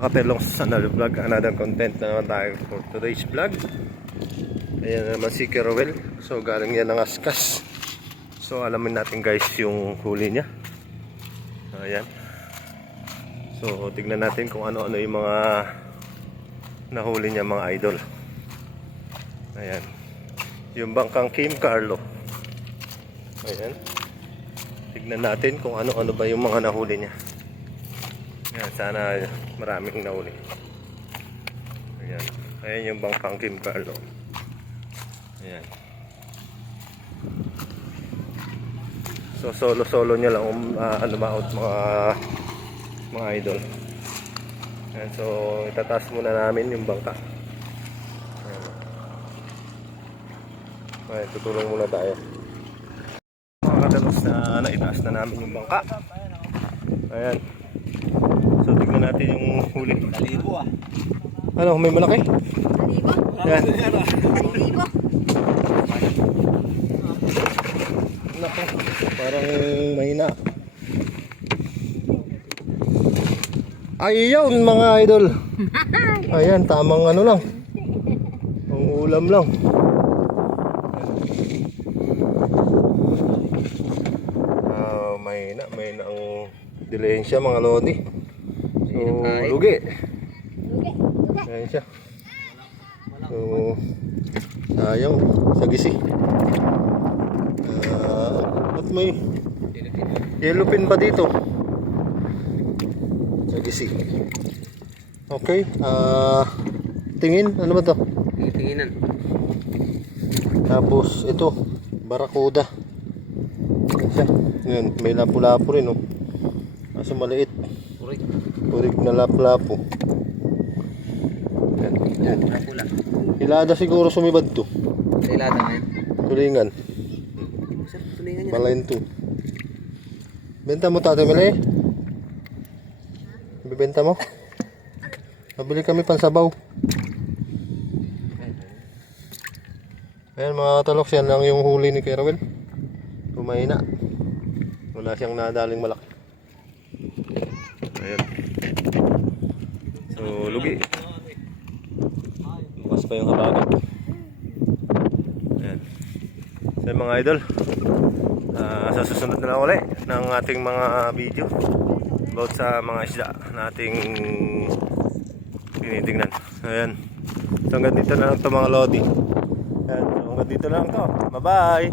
Katelong sa another vlog, another content na naman tayo for today's vlog. Ayan na naman si Kerowel. So galing yan ng Askas. So alamin natin guys yung huli niya. Ayan. So tignan natin kung ano-ano yung mga nahuli niya mga idol. Ayan. Yung bangkang Kim Carlo. Ayan. Tignan natin kung ano-ano ba yung mga nahuli niya. Ayan, sana maraming nahuli. Ayan. Ayan yung bangkang Kim Carlo. Ayan. So solo niya lang lumaot mga idol. Ayan, so itataas muna namin yung bangka. Ayan. Ayan, tutulong muna tayo. Mga kadalos na naitaas na namin yung bangka. Ayan. So tignan natin yung huli. Kalibo ah. Ano, may malaki? Kalibo? Ayan. Kalibo? Naku, parang mahina. Ay yun mga idol. Ayan, tamang ano lang. Ang ulam lang. Mahina ang dilensya mga lodi. So, lugi. Ayan siya. So, sayang sa gisi. At may yellow pin pa dito sa gisi. Okay, tingin, ano ba to? Tinginan. Tapos ito, barakuda. Siya. Yan, may lapu-lapu rin, oh. Kaso maliit. Purig na lapu-lapu. Yan, yan. Pula. Ilada siguro sumibad to. Ilada ngayon. Tulingan. Tulingan niya. Malain to. Benta mo Tate Mele? Bibenta mo? Nabili kami pansabaw. Ayan mga katalok, yan lang yung huli ni Kerowel. Tumahina. Wala siyang nadaling malaki. Ayan. So lugi. Bukas pa yung habagat. Ayan. So mga idol, sa susunod na lang ulit ng ating mga video about sa mga isda na ating tinitingnan. Ayan. So hanggang dito na lang ito mga lodi. Ayan. So hanggang dito na lang ito. Bye bye.